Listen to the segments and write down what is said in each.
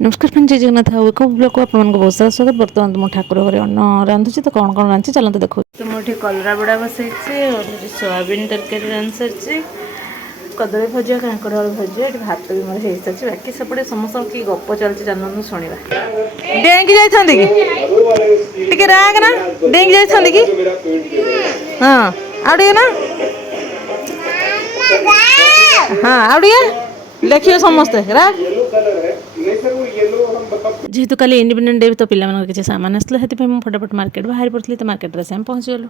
नमस्कार फ्रेंड, जय जगन्नाथ। एक ब्लॉग को आपको बहुत सारा स्वागत। बर्तमान तो ठाकुर घरे अन्न रांधुची तो कौन कौन रांधुची चलते देखो। तो मुझे कलरा बड़ा बसई सोयाबीन तरकारी रांधि सारी, कदली भजा कांकड़ आलू भजा, ये भात भी मोर हो सारी। बाकी सेपटे समस्त कि गप चलती चलते शुणा। डेंगी जाइए कि राग ना डेंगी जाइए कि हाँ आउे ना हाँ आउे देखिए समस्ते राग जेहेतु कल इंडिपेंडेंट डे तो पिला किसी सामान आसला से फटाफट मार्केट बाहर पड़ी तो मार्केट रे आम पहुँचीगलु।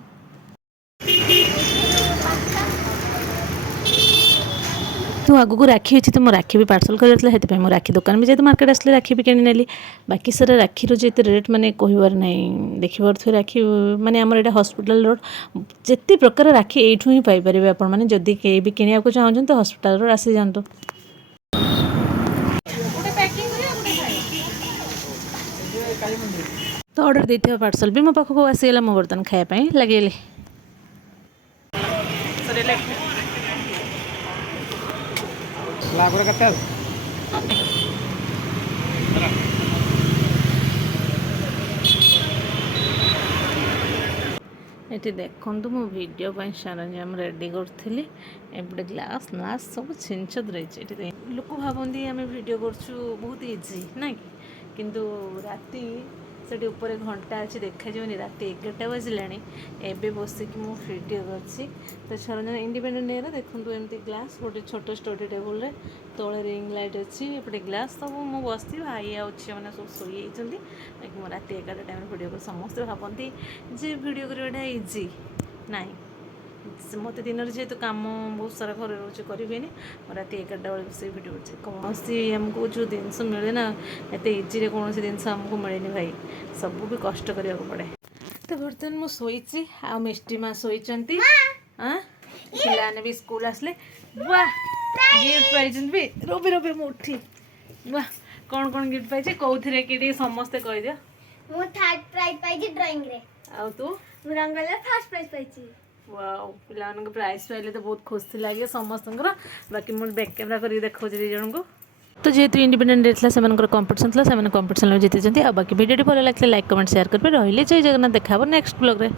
तो आगू राखी अच्छी तो राखी भी पार्सल कर राखी दुकान भी जेहतु मार्केट आसले राखी भी किणी नेली। बाकी सारा राखी जो रेट माने कहबार नहीं देखिए राखी माने आमर यहाँ हॉस्पिटल रोड जिते प्रकार राखी यू ही पाइपर आपण मैंने जदि कहीं भी किणा को चाहूँ तो हॉस्पिटल रोड आसी जातु। तो ऑर्डर देते पार्सल भी मो पाखक आसीगला। मो बर्तन खायापी लगे ये देखु मो वीडियो सरंजाम रेडी करी एपटे ग्लास ग्लास सब छिंचद रही लोक भावती आम वीडियो कर बहुत इजी ना किंतु राति से ऊपर घंटा अच्छी देखा रात 11टा बजला एवं बसिक मु वीडियो कर तो सरंजाम इंडिपेंडेंट डे देखो एमती ग्लास गोटे छोट स्टडी टेबुल रे तले रिंग लाइट अच्छी एपटे ग्लास सब मु बस भाई अच्छे मैंने सब शोई बाकी रात 11टा टाइम वीडियो कर समस्ते भावती जे वीडियो करवाटा इजी ना मत दिन जेहेतु कम बहुत सारा घर रोचे करें रात 11टा बेल से भिड कौन आमको जो जिनस मिले ना एत इजी कौन जिनस आमको मिले भाई सब भी कष्ट करने पड़े। तो बर्तमान मुझे आ मिष्टी माँ शोई हाँ पिलाने भी स्कूल आसले वाह गिफ्ट पाई रोबे रोबे मुठी वाह कौन कौन गिफ्ट पाई कौन कि समस्ते कहीदि मु थर्ड प्राइज पाई ड्राइंग रे आ तू रंगला फर्स्ट प्राइज पाई वाओ पिला प्राइज पाइले तो बहुत खुशी लगे समस्त। बाकी मुझे बैक कैमेरा कर देखा दी जन को तो जेहेतु इंडिपेंडेंट डे था कंपटीशन था कंपटीशन जीति बाकी वीडियो भल लगे लाइक कमेंट शेयर करेंगे रही जय जगन्नाथ देखा नेक्स्ट ब्लॉग रे।